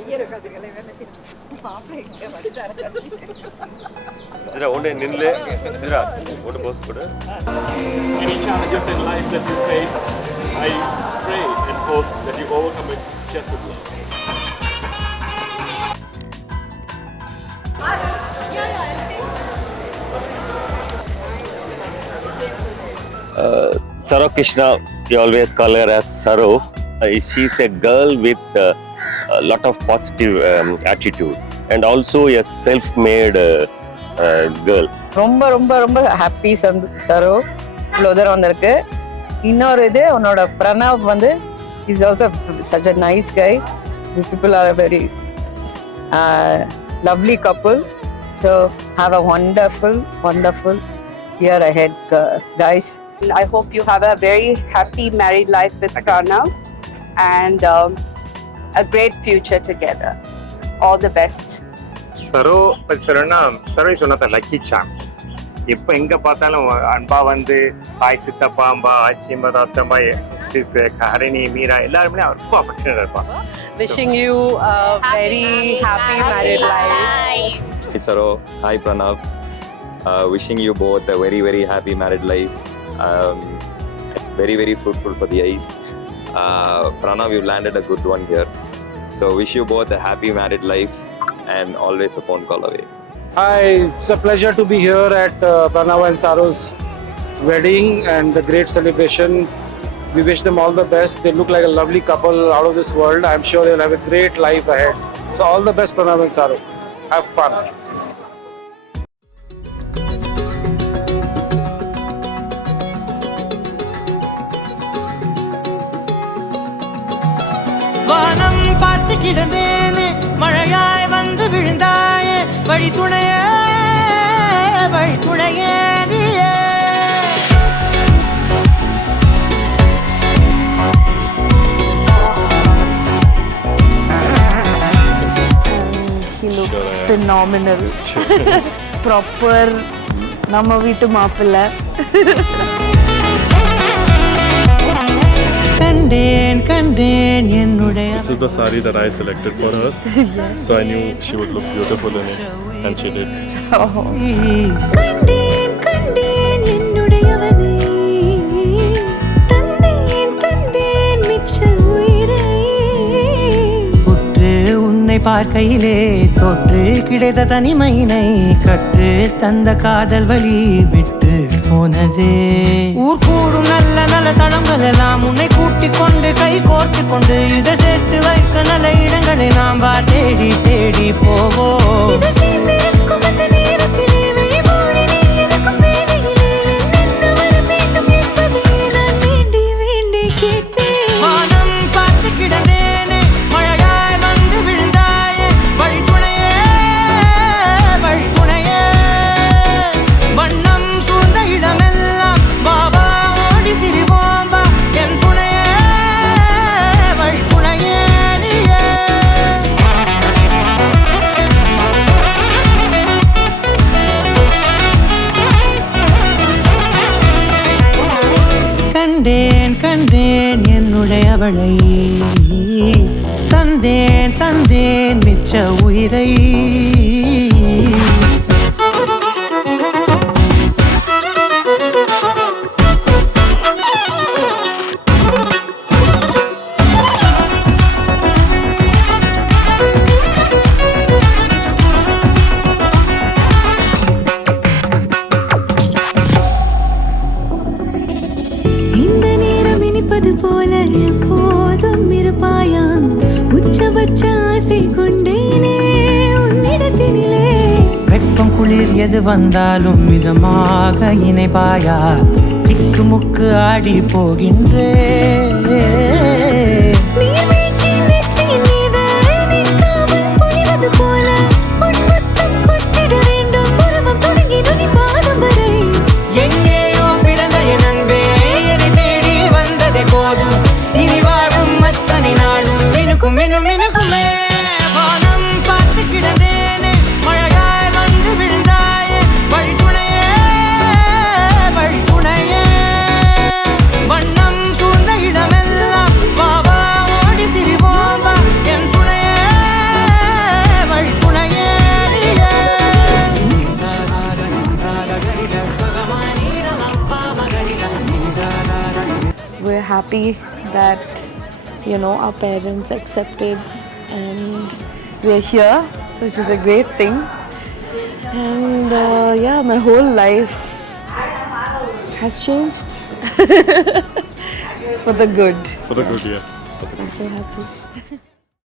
Any challenges in life that you face, I pray and hope that you overcome it just with love. Saro Krishna, we always call her as Saro. She's a girl with a lot of positive attitude and also a self-made girl. ரொம்ப ரொம்ப ரொம்ப happy Saro இவ்வளோ தூரம் வந்திருக்கு. இன்னொரு இது உன்னோட பிரணவ் வந்து is also such a nice guy. People are a very lovely couple. So have a wonderful year ahead, guys. I hope you have a very happy married life with Pranav and a great future together. All the best. Saro பற்றி சொல்லணும்னா Saro is one of the lucky charm. எப்போ எங்கே பார்த்தாலும் அன்பா வந்து பாய் சித்தப்பா அம்பா ஆச்சியம்மா தாத்தம்மா ஹரிணி மீரா எல்லாருமே ரொம்ப அஃபெக்ஷனேட்டாக இருப்பாங்க. Wishing you a very happy married life. Hi Saro, hi Pranav. Wishing you both a very very happy married life. Very very fruitful for the eyes. Pranav, you landed a good one here. So wish you both a happy married life and always a phone call away. Hi, it's a pleasure to be here at Pranav and Saro's wedding and the great celebration. We wish them all the best. They look like a lovely couple out of this world. I'm sure they'll have a great life ahead. So all the best, Pranav and Saro. Have fun. வானம் பார்த்து கிடந்தேனே, மழையாய் வந்து விழுந்தாயே, வழி துணையே நீயே. He looks phenomenal. Proper நம்ம வீட்டு மாப்பிள்ளை. கண்டேன் என்னுடைய. This is the sari that I selected for her. So I knew she would look beautiful in it, and she did. கண்டேன் என்னுடையவனே, தந்தேன் மிச்ச உயிரை. உற்று உன்னை பார்க்கையிலே தொற்று கிடைத்த தனிமையினை கற்று தந்த காதல் வழி விட்டு போனதே. ஊர் கூடும் நல்ல நல்ல தளங்கள் எல்லாம் உன்னை கூட்டிக் கொண்டு கை கோர்த்து கொண்டு இதை சேர்த்து வைக்க நல்ல இடங்களை நாம் தேடி தேடி போவோம். வானம் பார்த்து கிடந்தேனே, மழையாய் வந்து விழுந்தாயே, வழி துணையே வண்ணம் சூழ்ந்த இடமெல்லாம் பாபா ஓடி திரிவோம் வா, என் துணையே வழி துணையே நீயே. கண்டேன் என்னுடையவளை, தந்தேன் மிச்ச உயிரை. போல எப்போதும் இருப்பாயா, உச்சபட்ச ஆசை கொண்டேனே உன்னிடத்தினிலே. வெப்பம் குளிர் எது வந்தாலும் மிதமாக இணைப்பாயா, திக்கு முக்கு ஆடி போகின்றே. வானம் பார்த்து கிடந்தேனே, மழையாய் வந்து விழுந்தாயே, வழி துணையே வண்ணம் சூழ்ந்த இடமெல்லாம் பாபா ஓடி திரிவோம் வா, என் துணையே happy that, you know, our parents accepted and we're here, so which is a great thing. And yeah, my whole life has changed for the good. For the good, yes. I'm so happy.